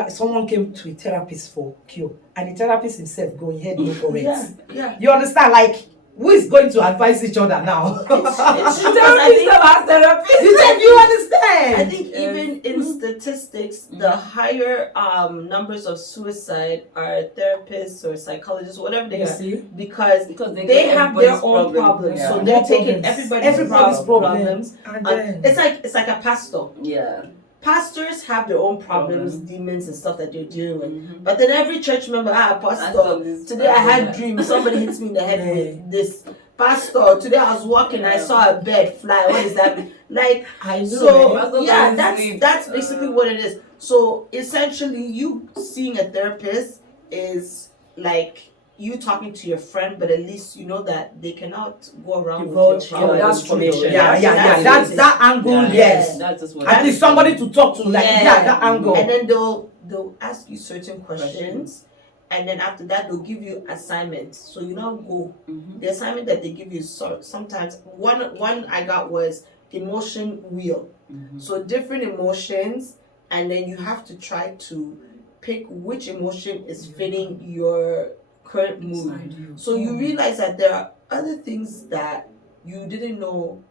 Someone came to a therapist for cure, and the therapist himself going head no correct. Yeah. You understand? Like, who is going to advise each other now? It's true, 'cause I Therapist think, of therapist. You understand? I think even in statistics, the higher numbers of suicide are therapists or psychologists, whatever they You are, see? because Because they get have their everybody's own problem. problems, Yeah. so they're More taking problems. everybody's problem. problems. And then, It's like a pastor. Yeah. Pastors have their own problems, Problem. demons and stuff that they're dealing with. Mhm. But then every church member, pastor, Pastor, this- today I had yeah. dreams. Somebody hits me in the head Yeah. with this. Pastor, today I was walking, I saw a bird fly. What is that? Like, I know, so man. Pastor yeah, doesn't sleep. that's basically what it is. So essentially, you seeing a therapist is like you talking to your friend, but at least you know that they cannot go around divulge. with your Oh, private that's true. information. Yeah. That angle, Yeah, yes. That's just what At least somebody to talk to, like that angle. And then they'll ask you certain questions, and then after that they'll give you assignments. So you now go. Mhm. The assignment that they give you is sometimes one I got was emotion wheel. Mhm. So different emotions, and then you have to try to pick which emotion is fitting your current mood. So you realize that there are other things that you didn't know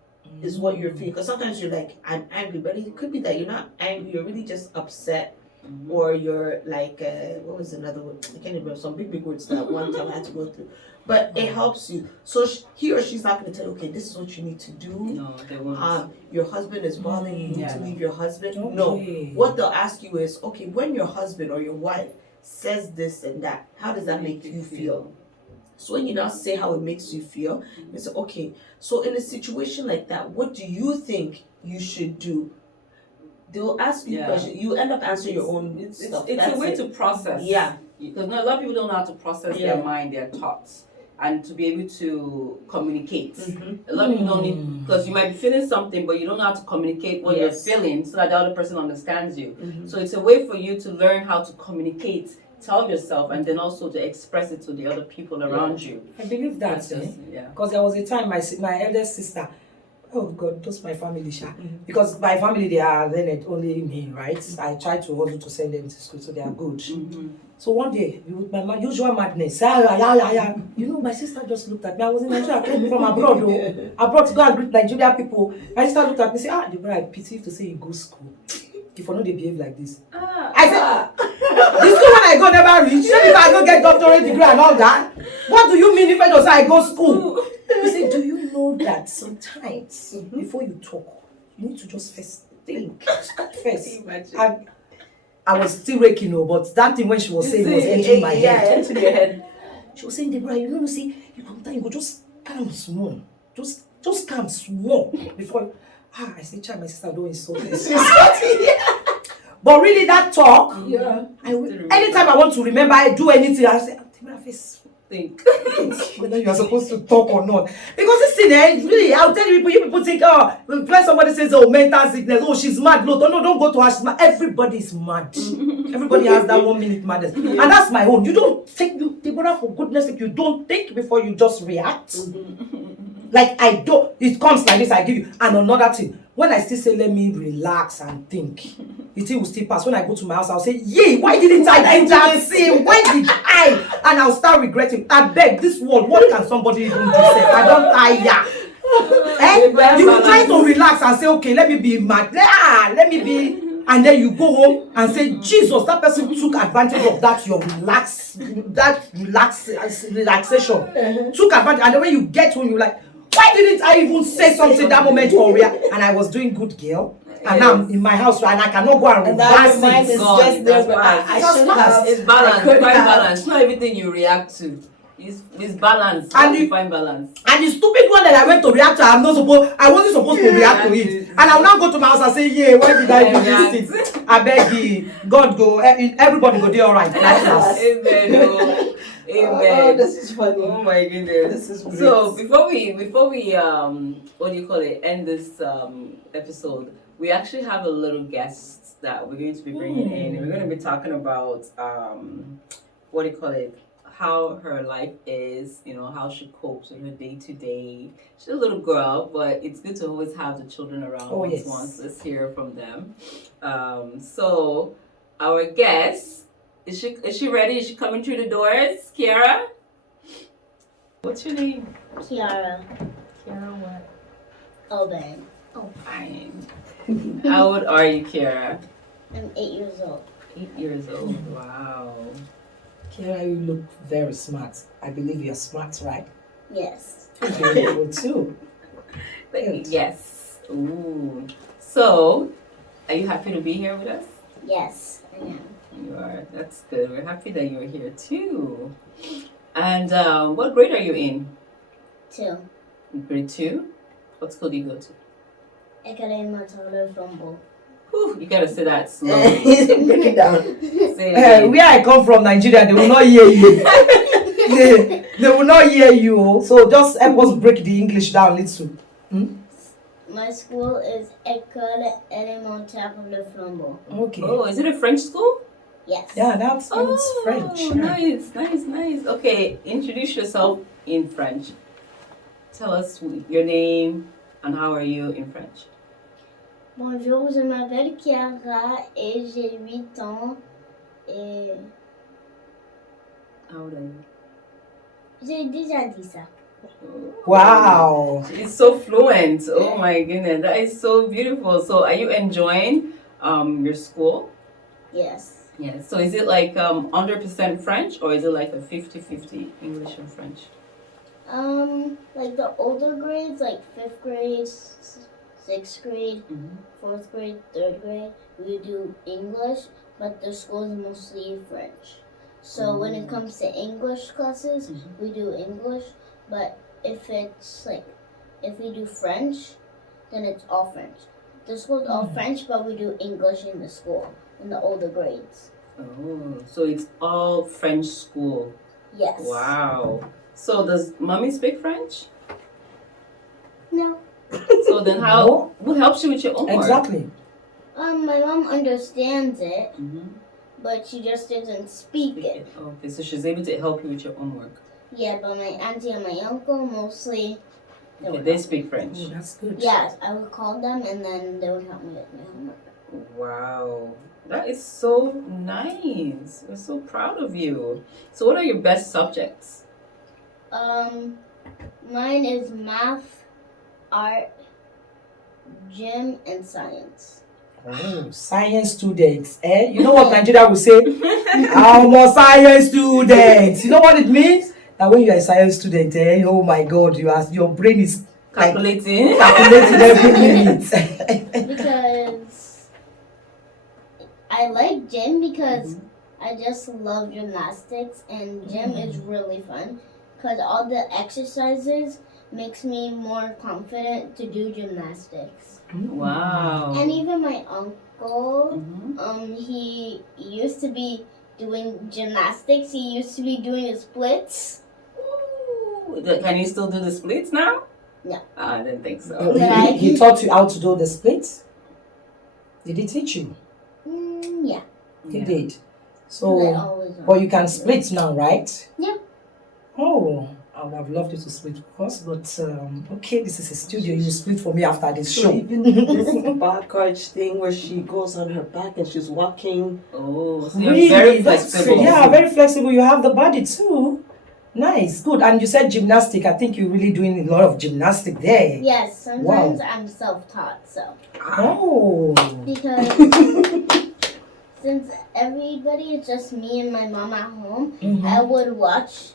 is what you're feeling. Because sometimes you're like, I'm angry, but it could be that you're not angry, you're really just upset. Mhm. Or you're like, what was another word? I can't remember. Some big words that one time I had to go through. But it helps you. So he or she's not going to tell you, okay, this is what you need to do. No, they won't. Your husband is bothering you, you need Yeah. to leave your husband. Okay. No. What they'll ask you is, okay, when your husband or your wife says this and that, how does that make you feel? So when you now say how it makes you feel, you say, okay, so in a situation like that, what do you think you should do? They'll ask you Yeah. questions. You end up answering your own It's stuff. a That's way it. to process. Yeah. Because a lot of people don't know how to process Yeah. their mind, their thoughts, and to be able to communicate. Mhm. A lot of people don't need, because you might be feeling something, but you don't know how to communicate what Yes. you're feeling so that the other person understands you. Mhm. So it's a way for you to learn how to communicate, tell yourself, and then also to express it to the other people around you. I believe that, That's just, yeah. because there was a time my eldest sister, oh God, those my family, sha. Mhm. Because my family they are learned, only me, right? I try to also to send them to school, so they are good. Mhm. So one day, with my usual madness, you know, my sister just looked at me. I was in Nigeria, I came from abroad, abroad to go and greet Nigeria people. My sister looked at me and said, Deborah, I pity you to say you go school. If I know they behave like this. I said, the school when I go never reach. If I don't get doctorate degree and all that, what do you mean if I don't say I go school? You say, do you know that sometimes before you talk, you need to just first think. Stop first. Imagine. I was still raking, but that thing when she was saying was entering my head. Into your head. She was saying, Deborah, you know, see, you sometimes you go just calm small. Just calm small before. I say, child, my sister don't insult me. But really, that talk, anytime I want to remember, I do anything, I say, Deborah, face. Think. Whether you are supposed to talk or not. Because this thing, really, I'll tell you people think, when somebody says, mental sickness, she's mad. No, don't go to her. She's mad. Everybody is mad. Everybody has that 1 minute madness. And that's my own. You don't think, Deborah, for goodness sake, you don't think before you just react. Like, I don't, it comes like this, I give you. And another thing, when I still say, let me relax and think, the thing will still pass. When I go to my house, I'll say, yay, why didn't I do that thing? When did I? And I'll start regretting. I beg this world, what can somebody even do? I don't tire. You try to relax and say, okay, let me be mad. Let me be. And then you go home and say, Jesus, that person took advantage of that, your relaxation. Took advantage. And then when you get home, you're like, why didn't I even say something that moment, Korea? And I was doing good, girl. And now I'm in my house, and I cannot go and reverse mind it. is God, just there, that's but bad. I should have. It's balance. I could Find have. balance. Not everything you react to. It's balance. And You find balance. And the stupid one that I went to react to, I wasn't supposed to react to it. And I will now go to my house and say, yeah, why did I do this thing? I beg you, God go, everybody go there all right. Amen. Oh. Amen. Oh, this is funny. Oh my goodness. This is great. So before we what do you call it, end this episode, we actually have a little guest that we're going to be bringing in. We're going to be talking about what do you call it, how her life is, how she copes with her day to day. She's a little girl, but it's good to always have the children around once. Let's hear from them. So our guest, is she ready? Is she coming through the doors? Kiara? What's your name? Kiara. Kiara, what? Oben. Oh, fine. How old are you, Kiara? I'm 8 years old. 8 years old. Wow. Kiara, you look very smart. I believe you're smart, right? Yes. Beautiful too. Good. Yes. Ooh. So, are you happy to be here with us? Yes, I am. You are. That's good. We're happy that you're here too. And what grade are you in? 2. Grade 2? What school do you go to? Academia Taylor Fumble. Whew, you gotta say that slowly. Break it down. Say it again. Where I come from, Nigeria, they will not hear you. they will not hear you. Oh. So just help us break the English down a little. My school is École Élémentaire Le Flambeau. Okay. Oh, is it a French school? Yes. Yeah, that's Oh, French. nice. Okay, introduce yourself in French. Tell us your name and how are you in French. Bonjour, je m'appelle Chiara et j'ai 8 ans. Et How old are you? j'ai déjà dit ça. Wow. It's so fluent. Oh my goodness, that is so beautiful. So, are you enjoying your school? Yes. Yes. So, is it like 100% French or is it like a 50-50 English and French? Like the older grades, like 5th grade, 6th grade, Mhm. 4th grade, 3rd grade, we do English, but the school is mostly French. So when it comes to English classes, we do English, but if we do French, then it's all French. The school's all French, but we do English in the school, in the older grades. Oh, so it's all French school. Yes. Wow. So does mommy speak French? No. So then how? What helps you with your homework? Exactly. My mom understands it, Mhm. but she just doesn't speak it. Okay, so she's able to help you with your homework. Yeah, but my auntie and my uncle mostly. Okay, they speak French. Oh, that's good. Yes, I would call them and then they would help me with my homework. Wow, that is so nice. We're so proud of you. So, what are your best subjects? Mine is math, art, gym, and science. Oh, science students. Eh? You know what Nigeria will say? I'm a science student. You know what it means? That when you are a science student, oh my God, your brain is like Calculating. calculating every minute. Because I like gym because I just love gymnastics and gym is really fun because all the exercises makes me more confident to do gymnastics. Wow. And even my uncle, Mhm. he used to be doing gymnastics. He used to be doing the splits. Ooh, can you still do the splits now? No. I didn't think so. He taught you how to do the splits? Did he teach you? Yeah. He Yeah. did. I So, always but you can split now, right? Yeah. Oh, I would have loved you to split with us, but okay, this is a studio. You split for me after this So show. even this back arch thing where she goes on her back and she's walking. Oh, so you're Really? very That's flexible. yeah, very flexible. You have the body too. Nice, good. And you said gymnastic. I think you're really doing a lot of gymnastic there. Yes, sometimes I'm self-taught, so. Oh. Because since everybody is just me and my mom at home, I would watch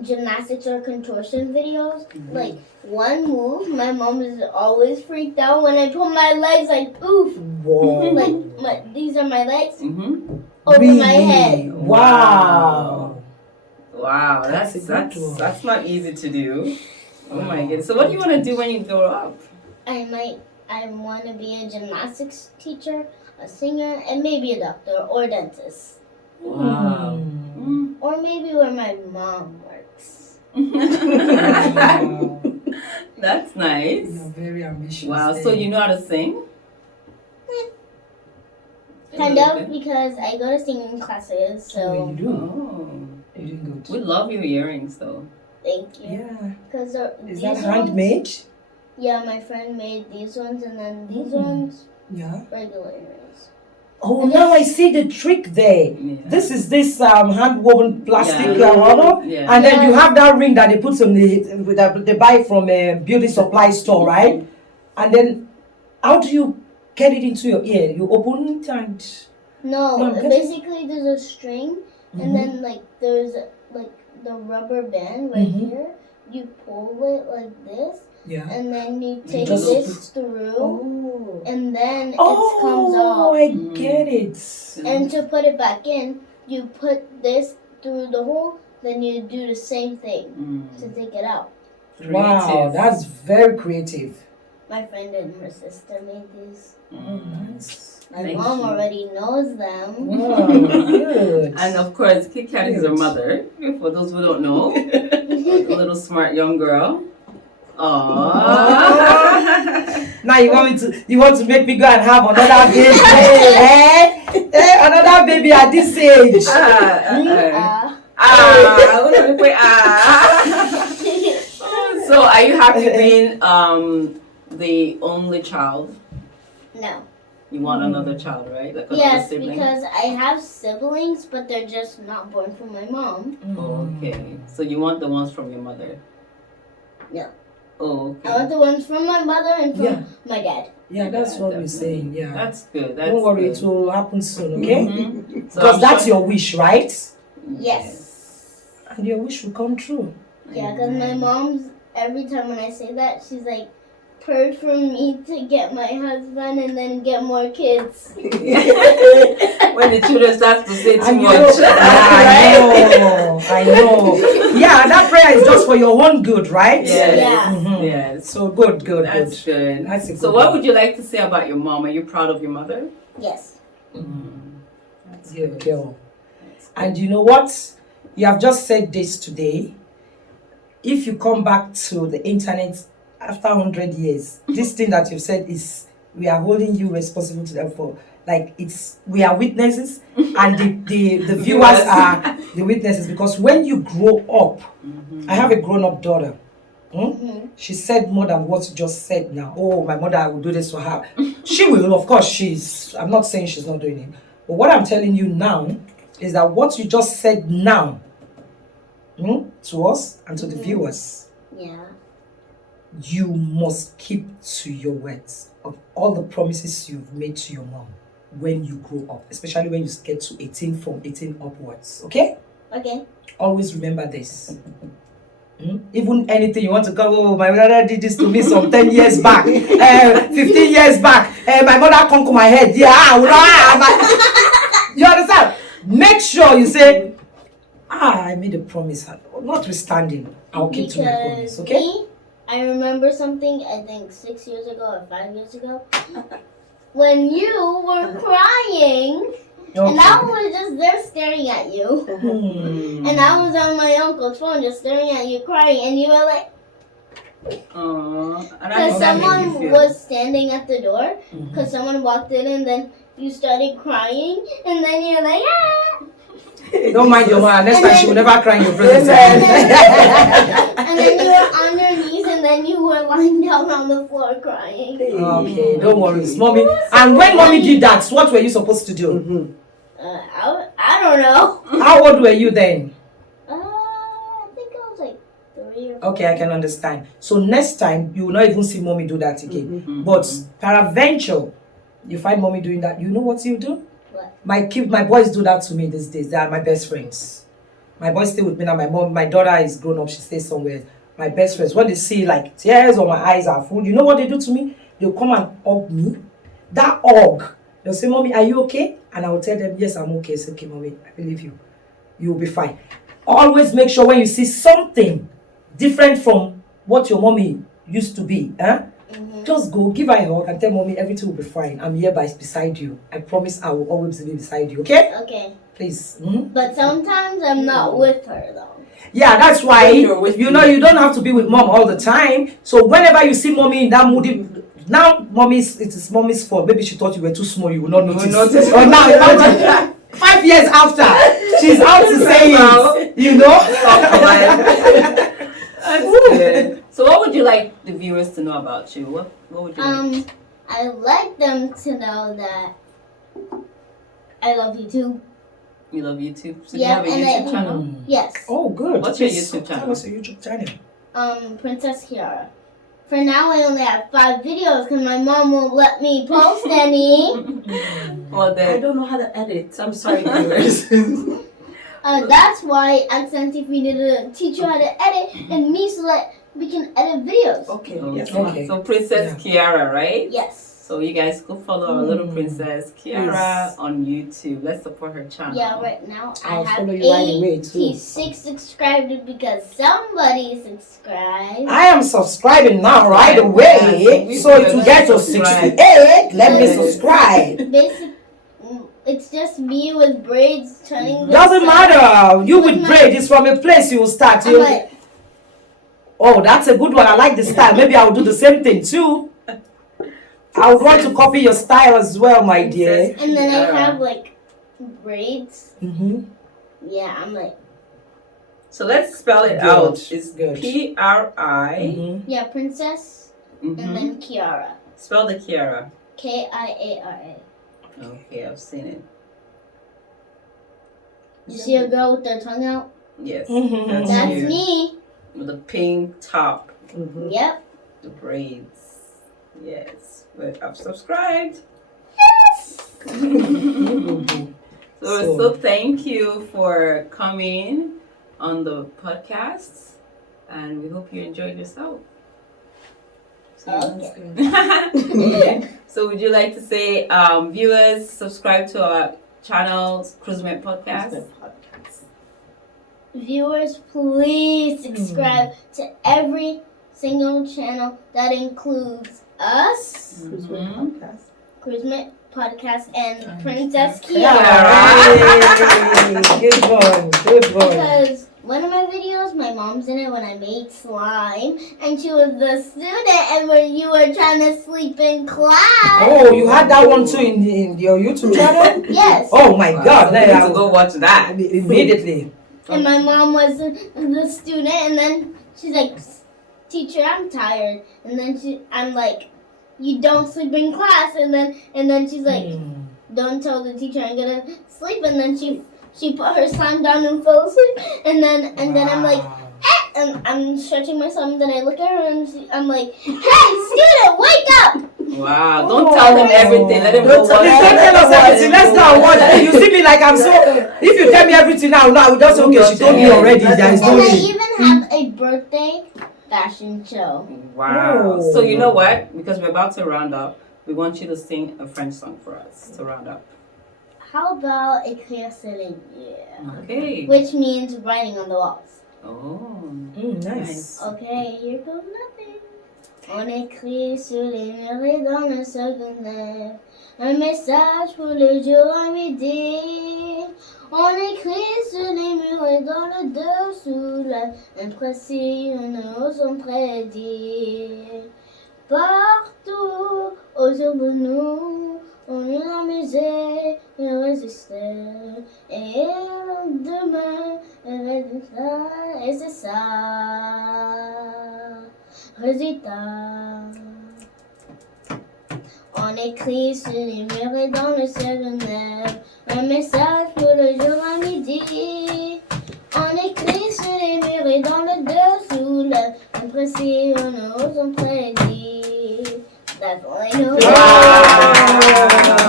gymnastics or contortion videos. Like one move, my mom is always freaked out when I put my legs like oof. Whoa. Like these are my legs Mm-hmm. over Really? my head. Wow. Wow, That's a good one. that's not easy to do. Oh my goodness. So what do you want to do when you grow up? I want to be a gymnastics teacher, a singer, and maybe a doctor or dentist. Wow. Mm. Or maybe where my mom works. Wow. That's nice. You're very ambitious. Wow, there. so you know how to sing? Kind of, because I go to singing classes, Oh, so you do. Oh. You're doing We good. love your earrings though. thank you. Yeah. Because Is that handmade? Yeah, my friend made these ones, and then these ones, Yeah. regular earrings. Oh, now I see the trick there. Yeah. This is this hand woven plastic Yeah. rubber, Yeah. and then you have that ring that they put on that they buy from a beauty supply store, right? And then how do you get it into your ear? You open it and No, No, I'm basically there's a string, and then like there's like the rubber band right here. You pull it like this, yeah. and then you take just this through, Oh, and then it comes oh, off. I get it. And to put it back in, you put this through the hole, then you do the same thing to take it out. Wow, Creative. that's very creative. My friend and her sister made these. Nice. My Thank mom you. already knows them. Wow, good. And of course, Kit Kat is her mother. For those who don't know, a little smart young girl. Aww. Now you want to make me go and have another baby, another baby at this age. So, are you happy being the only child? No. You want another child, right? Like another Yes, sibling? because I have siblings, but they're just not born from my mom. Okay. So you want the ones from your mother? No. Oh, I want okay. the ones from my mother and from Yeah. my dad. Yeah, that's what we're Definitely. saying. Yeah. That's good. That's Don't worry, good. it will happen soon, okay? Mhm. So Because I'm that's sure- your wish, right? Yes. And your wish will come true. Yeah, because my mom's, every time when I say that, she's like, pray for me to get my husband and then get more kids. When the children start to say too And much. I know. Yeah, that prayer is just for your own good, right? Yes. Yeah. Mhm. Yes. So good. That's Good. good. That's a So good what one. would you like to say about your mom? Are you proud of your mother? Yes. That's Good good. girl. And you know what? You have just said this today. If you come back to the internet after 100 years, this thing that you've said is, we are holding you responsible to them for. Like, we are witnesses, and the viewers are the witnesses, because when you grow up, I have a grown-up daughter. She said more than what you just said now. Oh, my mother, I will do this for her. She will, of course. I'm not saying she's not doing it. But what I'm telling you now is that what you just said now to us and to the viewers, Yeah. you must keep to your words of all the promises you've made to your mom when you grow up, especially when you get to 18, from 18 upwards. Okay? Okay. Always remember this. Even anything you want to go, oh, my mother did this to me some 10 years back, 15 years back, my mother conquered my head. Yeah, you understand? Make sure you say, I made a promise. Notwithstanding, I'll keep to my promise. Okay? Me, I remember something, I think 6 years ago or 5 years ago, when you were crying, and I was just there staring at you. And I was on my uncle's phone just staring at you crying, and you were like, because someone was standing at the door, because someone walked in and then you started crying, and then you're like, ah! Don't mind your mother. Next time she will never cry in your presence. And then you were on your knees, and then you were lying down on the floor crying. Okay, don't worry. It's mommy. And when mommy did that, what were you supposed to do? I don't know. How old were you then? I think I was like 3 or 4. Okay, I can understand. So next time, you will not even see mommy do that again. But peradventure, you find mommy doing that, you know what you do? What? My boys do that to me these days. They are my best friends. My boys stay with me now. My daughter is grown up. She stays somewhere. My best friends, when they see like tears or my eyes are full, you know what they do to me? They'll come and hug me. That hug, they'll say, Mommy, are you okay? And I will tell them, yes, I'm okay. It's okay, Mommy. I believe you. You'll be fine. Always make sure when you see something different from what your mommy used to be, just go give her a hug and tell Mommy everything will be fine. I'm here beside you. I promise I will always be beside you. Okay? Okay. Please. But sometimes I'm not with her though. Yeah, that's why You're with you know you don't have to be with mom all the time. So whenever you see mommy in that moody, now it is mommy's fault. Maybe she thought you were too small, you will not notice. Or now imagine 5 years after, she's out to say it. You know. That's good. So what would you like the viewers to know about you? What would you like? I like them to know that I love YouTube. You love YouTube? So Yeah, do you and have a YouTube I- channel? Yes. Oh, good. What's your Yes, YouTube channel? Tell us your YouTube channel. Princess Kiara. For now, I only have 5 videos because my mom won't let me post any. Well, I then, don't know how to edit. I'm sorry, viewers. That's why Accent TV needed to teach you how to edit and me so that we can edit videos. Okay, okay. yes. Okay. So Princess Kiara, right? Yes. So you guys go follow our little princess Kiara Yes. on YouTube. Let's support her channel. Yeah, right now I'll I have follow you right away, too. 86 subscribers because somebody subscribed. I am subscribing now right Yeah, away. so we So should to get to subscribe. 68, let me Yeah. subscribe. Basic, it's just me with braids turning. the Doesn't side. matter. You with With my- braid, it's from a place you will start. I'm You, like, oh, that's a good one. I like the style. Maybe I'll do the same thing too. I would want to copy your style as well, my dear. and then I Kiara. have like braids. Mm-hmm. Yeah, I'm like, So let's spell it Good, out. It's good. P-R-I. Mm-hmm. yeah, Princess, and then Kiara. Spell the Kiara. Kiara. Okay, I've seen it. You see a girl with their tongue out? Yes. Mhm. That's you. me. With the pink top, Yep. the braids. Yes. But I've subscribed. So thank you for coming on the podcast, and we hope you enjoyed yourself. Okay. So would you like to say, viewers, subscribe to our channel, CruiseMate Podcast? Viewers, please subscribe to every single channel that includes us, Charisma Podcast, and Princess Kiara. Hey, good one, good one. Because one of my videos, my mom's in it when I made slime, and she was the student, and when you were trying to sleep in class. Oh, you had that one too in your YouTube channel? Yes. Oh my God! So you need I to go watch that. immediately. And my mom was the student, and then she's like, "Teacher, I'm tired." And then I'm like, "You don't sleep in class." And then she's like, "Don't tell the teacher I'm gonna sleep." And then she put her slime down and fell asleep. And then I'm like, eh, and I'm stretching myself. And then I look at her and I'm like, "Hey, student, wake up!" Wow, don't tell them everything. Let them go Don't watch tell us everything. Let's go and watch it. You see me like I'm so. If you tell me everything now, I will just say, okay, she told me already. There is And no I need. even have a birthday fashion show. Wow. Oh. So you know what? Because we're about to round up, we want you to sing a French song for us to round up. How about écrire sur les murs? Okay. Which means writing on the walls. Oh. Nice. Okay, here goes nothing. On écrit sur les murs et dans le secondaire un message pour le jour à midi. On écrit sur les murs et dans le dessous l'imprécis, nous osons prédire. Partout autour de nous, on est amusé, il résistait. Et demain, il résistera, et c'est ça. Résultat. On écrit sur les murs et dans le secondaire un message pour le jour à midi. On écrit sur les murs et dans le dessous l'imprécis, nous osons prédire. That's all I know.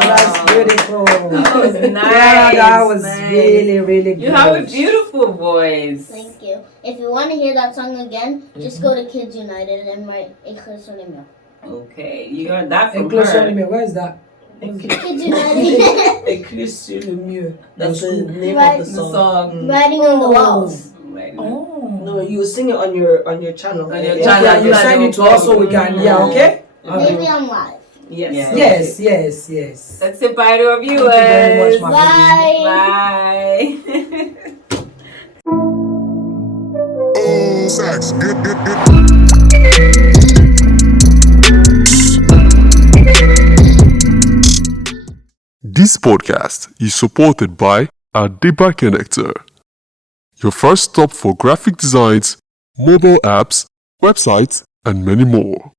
That's beautiful. That was nice. Yeah, that was nice. really, really good. You have a beautiful voice. Thank you. If you want to hear that song again, just go to Kids United and write Écrire sur les murs. Okay, you heard that from Inclusion, her. where is that? Kids United. Écrit sur le mur. That's the School. name Right. of The the song. song. Writing on the walls. Right. Oh. No, you sing it on your channel. On your Okay, channel. and you send it to us so we can, yeah, okay? Maybe I'm live. Yes. Yeah. Yes, yes, yes. Let's say bye to our viewers. Thank you very much, my Bye. Bye. Oh, sex. Good, good, good. This podcast is supported by Adiba Connector, your first stop for graphic designs, mobile apps, websites, and many more.